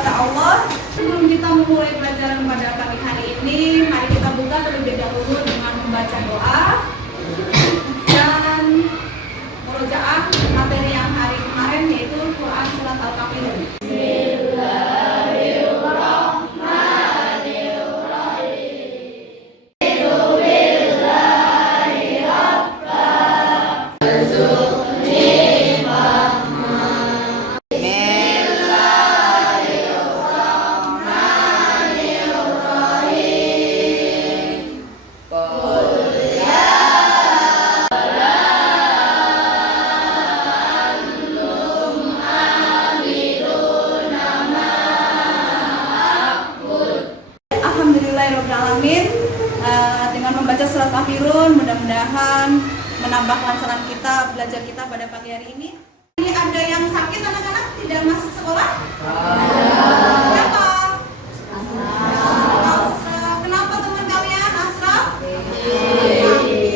kepada Allah. Sebelum kita memulai pelajaran pada pagi hari ini, mari kita buka terlebih dahulu dengan membaca doa dan murojaah materi yang hari kemarin, yaitu Quran Surat Al-Kafirun. Alhamdulillahirrahmanirrahim. Dengan membaca surat Kafirun, mudah-mudahan menambah kelancaran kita belajar kita pada pagi hari ini. Ini ada yang sakit anak-anak tidak masuk sekolah? Siapa? Asraf. Kenapa teman kalian Asraf?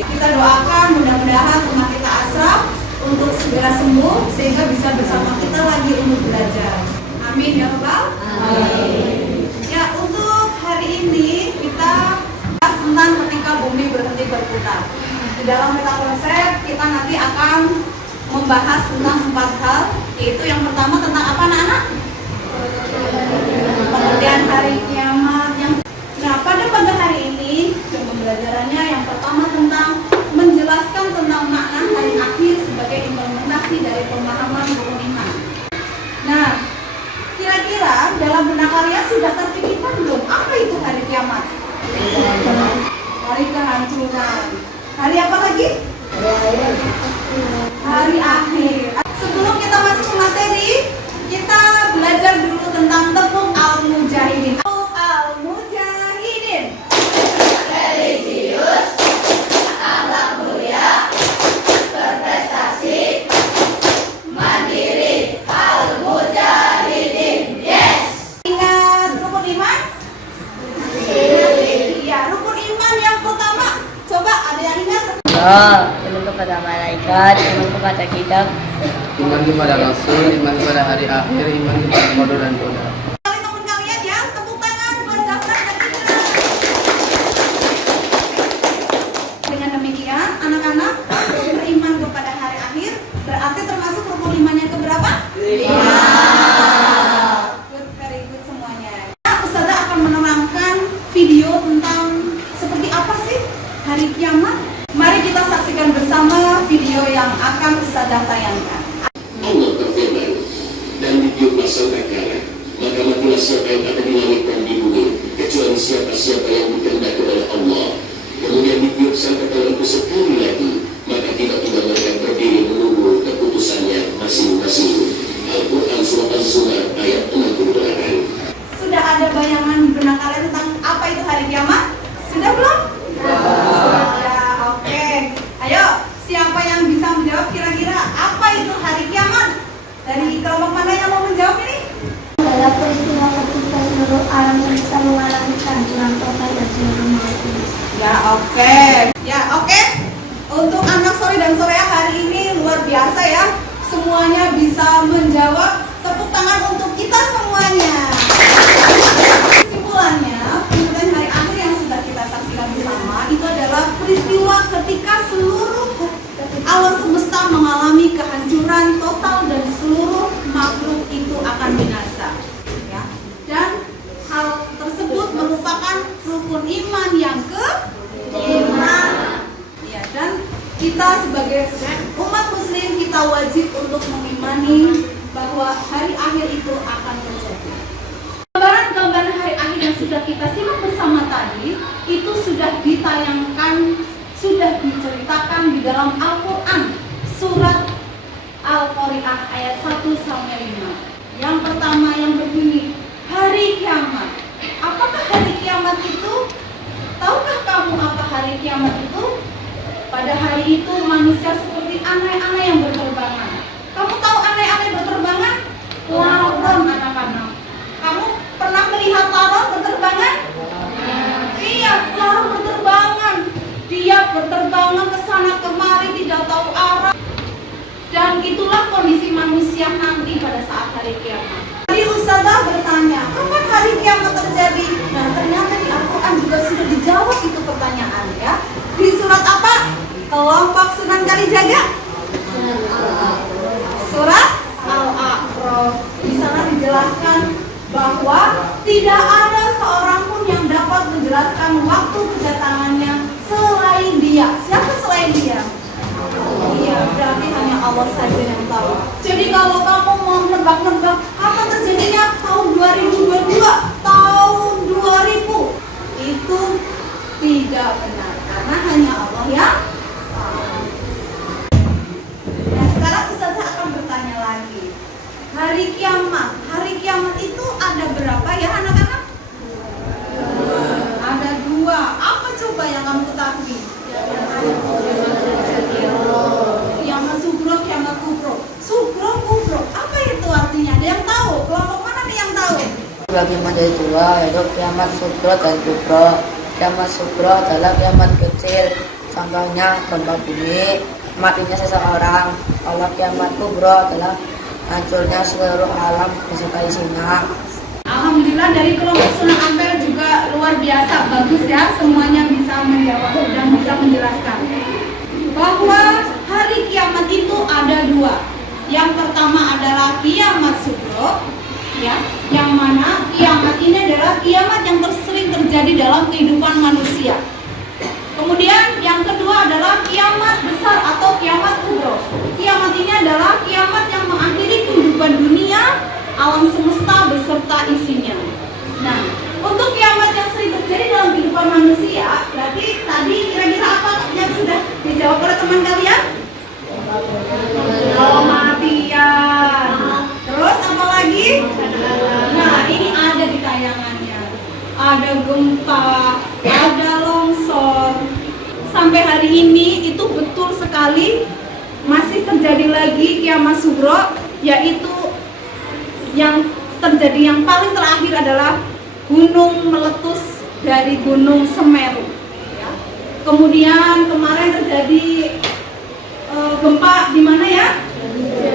Kita doakan mudah-mudahan teman kita Asraf untuk segera sembuh sehingga bisa bersama kita lagi untuk belajar. Amin ya Rabbal alamin. Ya, untuk hari ini kita bahas tentang ketika bumi berhenti berputar. Di dalam Metakonsep kita nanti akan membahas tentang 4 hal, yaitu yang pertama tentang apa anak-anak? Pengertian hari kiamat. Nah, pada pagi hari ini pembelajarannya yang pertama tentang menjelaskan tentang makna hari akhir sebagai implementasi dari pemahaman rukun iman. Nah, kira-kira dalam benak kalian sudah terpikirkan belum apa itu hari kiamat? Hari kehancuran. Hari apa lagi? Hari akhir. Sebelum kita masuk ke materi, kita belajar dulu tentang tepuk al-mujahidin. Tepuk al-mujahidin. Religius, akhlak mulia, berprestasi, mandiri, al-mujahidin. Yes. Ingat rukun iman? Iya, rukun iman yang pertama. Coba ada yang ingat? Iman kepada malaikat, iman kepada kitab, iman kepada Rasul, iman kepada hari akhir, iman kepada qadar dan qadar. Teman kalian ya, tepuk tangan buat Zafran dan Citra. Dengan demikian, anak-anak beriman kepada hari akhir berarti termasuk rukun iman yang keberapa? 5. Good, very good semuanya. Ustazah akan menerangkan video tentang seperti apa sih hari kiamat. Mari kita saksikan bersama video yang akan Ustazah tayangkan. Allah berfirman, dan ditiuplah sangkakala, maka matilah siapa yang ada di langit dan di bumi, kecuali siapa-siapa yang dikehendaki oleh Allah. Kemudian ditiup sangkakala itu sekali lagi, maka tiba-tiba mereka berdiri menunggu keputusannya masing-masing. Al-Quran Surat Az-Zumar ayat 68. Sudah ada bayangan benak kalian tentang apa itu hari kiamat? Sudah belum? Sudah. Oke. Ayo, siapa yang bisa menjawab kira-kira apa itu hari kiamat? Dari kelompok mana yang mau menjawab ini? Adalah peristiwa ketika seluruh alam semesta mengalami kehancuran total dan seluruh makhluk. Ya, oke. Ya, oke. Untuk anak sore dan soreah hari ini luar biasa ya. Semuanya bisa menjawab. Tepuk tangan untuk kita semuanya. Kesimpulannya, pengertian hari akhir yang sudah kita saksikan bersama itu adalah peristiwa ketika seluruh alam semesta mengalami kehancuran total dan seluruh makhluk itu akan binasa. Ya. Dan hal tersebut merupakan rukun iman yang ke-5. Ya, dan kita sebagai umat muslim kita wajib untuk mengimani bahwa hari akhir itu akan terjadi. Gambaran hari akhir yang sudah kita simak bersama tadi itu sudah ditayangkan, sudah diceritakan di dalam Al-Quran surat Al-Qari'ah ayat 1-5. Yang pertama yang berbunyi hari kiamat. Apakah hari kiamat itu? Tahukah kamu apa hari kiamat itu? Pada hari itu manusia seperti anai-anai yang berterbangan. Kamu tahu anai-anai berterbangan? Laron anak-anak. Kamu pernah melihat laron berterbangan? Iya, laron berterbangan. Dia berterbangan ke sana kemari, tidak tahu arah. Dan itulah kondisi manusia nanti pada saat hari kiamat. Tadi Ustazah bertanya, Kelompok Sunan Kalijaga. Surat Al-A'raf. Di sana dijelaskan bahwa tidak ada seorang pun yang dapat menjelaskan waktu kedatangannya selain Dia. Siapa selain Dia? Iya, berarti hanya Allah saja yang tahu. Jadi kalau kamu mau nebak-nebak kapan terjadinya tahun 2022, tahun 2000, itu tidak benar karena hanya Allah yang tahu. Nah, sekarang Ustazah akan bertanya lagi. Hari kiamat itu ada berapa ya anak-anak? Ada 2. Apa coba yang kamu ketahui? Kiamat sugro, kiamat kubro. Sugro, kubro. Apa itu artinya? Ada yang tahu? Kelompok mana nih yang tahu? Bagi menjadi 2 yaitu kiamat sugro dan kubro. Kiamat sugro adalah kiamat kecil, contohnya gempa bumi, matinya seseorang. Kalau kiamat kubro adalah hancurnya seluruh alam beserta isinya. Alhamdulillah dari kelompok Sunan Ampel juga luar biasa, bagus ya, semuanya bisa menjawab dan bisa menjelaskan bahwa hari kiamat itu ada 2. Yang pertama adalah kiamat sugro, ya, yang mana kiamat ini adalah kiamat yang sering terjadi dalam kehidupan manusia. Kemudian yang kedua adalah kiamat besar atau kiamat kubro. Kiamat ini adalah kiamat yang mengakhiri kehidupan dunia, alam semesta beserta isinya. Nah, untuk kiamat yang sering terjadi dalam kehidupan manusia, berarti tadi kira-kira apa yang sudah dijawab oleh teman kalian? Kematian. Terus apa lagi? Nah, ini ada di tayangannya. Ada gempa, ada longsor. Sampai hari ini itu betul sekali masih terjadi lagi kiamat sugro, yaitu yang terjadi yang paling terakhir adalah gunung meletus dari Gunung Semeru. Ya. Kemudian kemarin terjadi gempa di mana ya?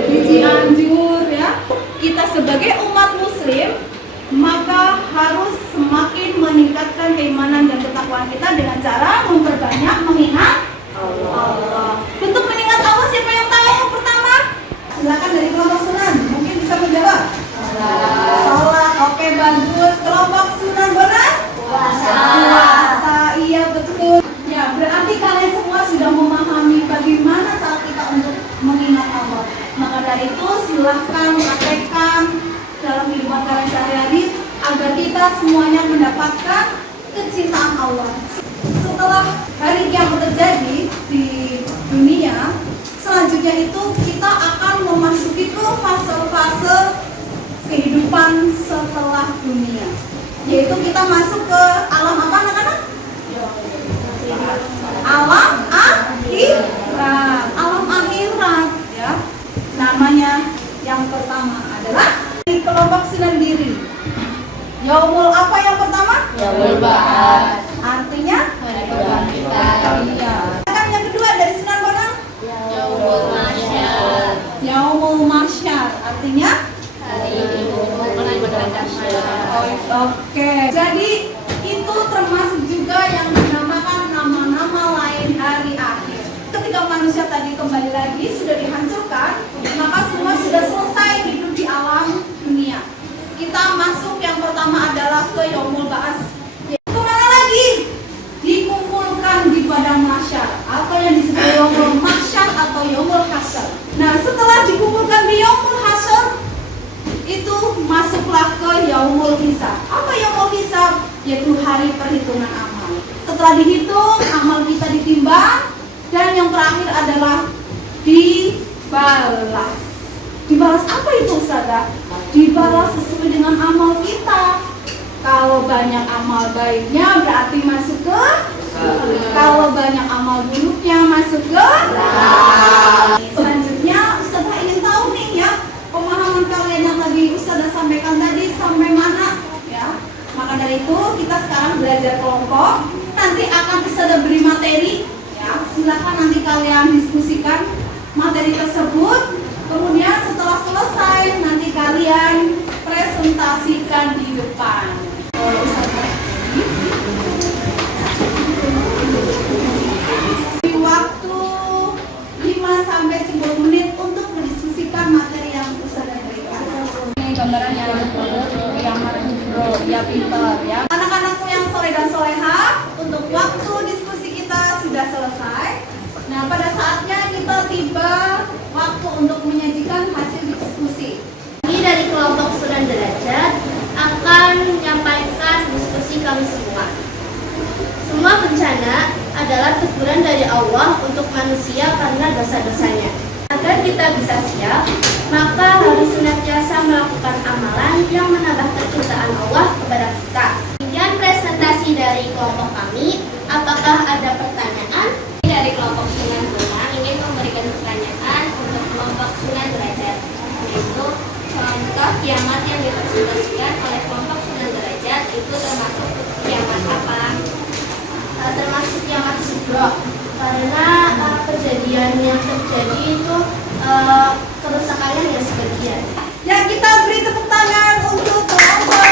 Di Cianjur ya. Kita sebagai umat Muslim maka harus semakin meningkatkan keimanan dan ketakwaan kita dengan cara memperbanyak mengingat Allah. Untuk mengingat Allah siapa yang tahu yang pertama? Silakan dari kelompok Sunan, mungkin bisa menjawab. Salat, oke bagus. Kelompok Sunan Bonang? Puasa, iya betul. Ya berarti kalian semua sudah memahami bagaimana cara kita untuk mengingat Allah. Maka dari itu silahkan praktekkan dalam kehidupan kalian sehari-hari agar kita semuanya mendapatkan kecintaan Allah. Setelah hari kiamat terjadi di dunia, selanjutnya itu kita akan memasuki ke fase-fase kehidupan setelah dunia, yaitu kita masuk ke alam apa anak-anak? Alam akhirat. Alam akhirat ya. Namanya yang pertama adalah di kelompok Sunan Giri. Yaumul apa yang pertama? Yaumul Ba'ats. Artinya? Hari kebangkitan. Iya. Kan yang kedua dari Sunan Bonang? Yaumul Mahsyar. Yaumul Mahsyar. Artinya? Hari Oke. Jadi itu termasuk juga yang dinamakan nama-nama lain hari akhir. Ketika manusia tadi kembali lagi sudah dihancurkan, maka semua sudah selesai hidup di alam dunia. Kita masuk yang pertama adalah ke Yaumul Ba'ats. Kemana lagi? Dikumpulkan di padang mahsyar atau yang disebut Yaumul Mahsyar atau Yaumul Hasyr. Nah, setelah dikumpulkan di Yaumul Hasyr, itu masuklah ke Yaumul Hisab. Apa Yaumul Hisab? Yaitu hari perhitungan amal. Setelah dihitung, amal kita ditimbang, dan yang terakhir adalah dibalas. Dibalas apa itu Ustazah? Dibalas sesuai dengan amal kita. Kalau banyak amal baiknya berarti masuk ke, kalau banyak amal buruknya masuk ke. Selanjutnya Ustazah ingin tahu nih ya, pemahaman kalian yang tadi Ustazah sampaikan tadi sampai mana ya. Maka dari itu kita sekarang belajar kelompok. Nanti akan Ustazah beri materi ya. Silakan nanti kalian diskusikan materi tersebut. Kemudian setelah selesai nanti kalian presentasikan di depan. Di waktu dia pintar ya. Anak-anakku yang soleh dan soleha, untuk waktu diskusi kita sudah selesai. Nah, pada saatnya kita tiba waktu untuk menyajikan hasil diskusi. Kami dari kelompok Sunan Derajat akan menyampaikan diskusi kami semua. Semua bencana adalah teguran dari Allah untuk manusia karena dosa-dosanya. Agar kita bisa siap, maka harus senantiasa melakukan amalan yang menambah kecintaan Allah kepada kita. Sekian presentasi dari kelompok kami. Apakah ada pertanyaan? Dari kelompok Sunan Bonang ingin memberikan pertanyaan untuk kelompok Sunan Derajat, yaitu contoh kiamat yang dipresentasikan oleh kelompok Sunan Derajat itu termasuk kiamat apa? Termasuk kiamat Sugro, karena kejadian yang terjadi itu kerusakannya hanya sebagian. Ya, kita beri tepuk tangan untuk kelompok.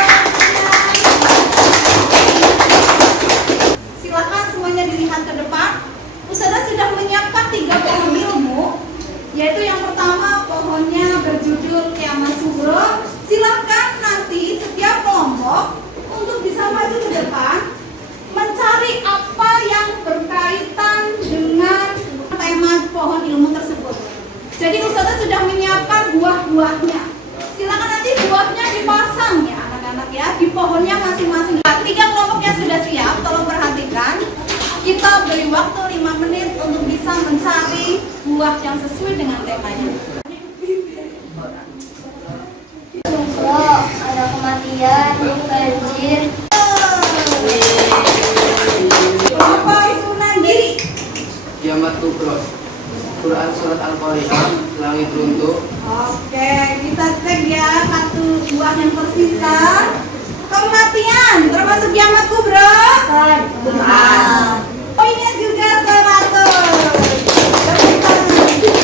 Silakan semuanya dilihat ke depan. Ustazah sudah menyiapkan 3 pohon ilmu, yaitu yang pertama pohonnya berjudul Kiamat Sugro. Silakan nanti setiap kelompok untuk bisa maju ke depan mencari apa yang berkaitan dengan tema pohon ilmu tersebut. Jadi Ustazah sudah menyiapkan buah-buahnya. Silakan nanti buahnya dipasang ya anak-anak ya di pohonnya masing-masing. 3 kelompoknya sudah siap, tolong perhatikan. Kita beri waktu 5 menit untuk bisa mencari buah yang sesuai dengan temanya. Sugro, ada kematian, banjir. Kelompok Sunan Giri. Kiamat Kubro. Quran surat Al-Qari'ah, langit runtuh. Oke, kita cek ya 1 buah yang tersisa. Kematian termasuk kiamat kubro? Benar. Poinnya juga 100.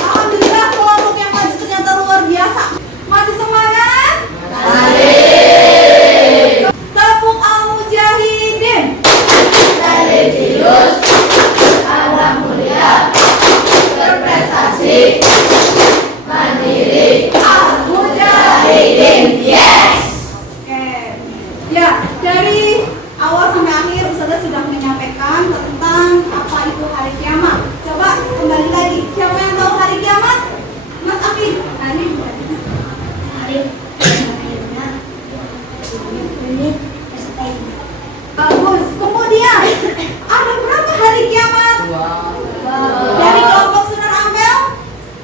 Alhamdulillah kelompok yang maju ternyata luar biasa. Masih semangat? Mari. Tepuk al-mujahidin. Religius, alam mulia, berprestasi, mandiri, al-mujahidin. Yes. Oke. Ya, dari awal sampai akhir Ustazah sudah menyampaikan tentang apa itu hari kiamat. Coba kembali lagi. Siapa yang tahu hari kiamat? Mas Afif. Hari Akhirnya, menit bagus. Kemudian ada berapa hari kiamat? Dari kelompok Sunan Ampel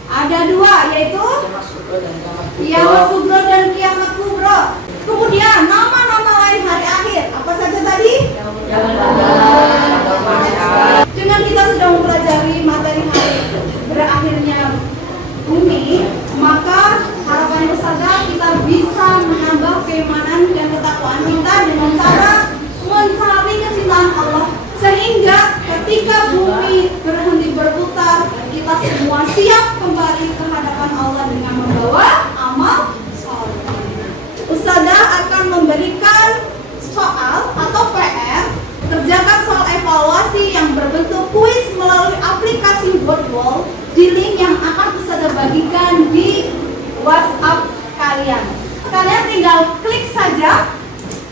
ada 2, yaitu Kiamat Sugro dan Kiamat Kiamat Sugro dan Kiamat Kubro. Kemudian nama-nama lain hari akhir apa saja tadi? Dengan kita sudah mempelajari materi hari berakhirnya bumi, maka harapan Ustazah kita bisa menambah keimanan dan ketakwaan kita dengan cara mencari kecintaan Allah, sehingga ketika bumi berhenti berputar, kita semua siap kembali ke hadapan Allah dengan membawa amal soleh. Ustazah akan memberikan soal atau PR, kerjakan soal evaluasi yang berbentuk kuis melalui aplikasi Wordwall di link yang akan Ustazah bagikan di WhatsApp kalian. Kalian tinggal klik saja,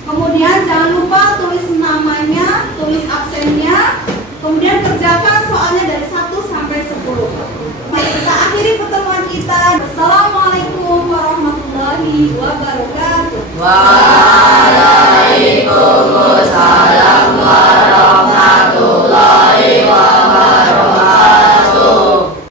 kemudian jangan lupa tulis namanya, tulis absennya, kemudian kerjakan soalnya dari 1 sampai 10. Mari kita akhiri pertemuan kita. Assalamualaikum warahmatullahi wabarakatuh. Wah.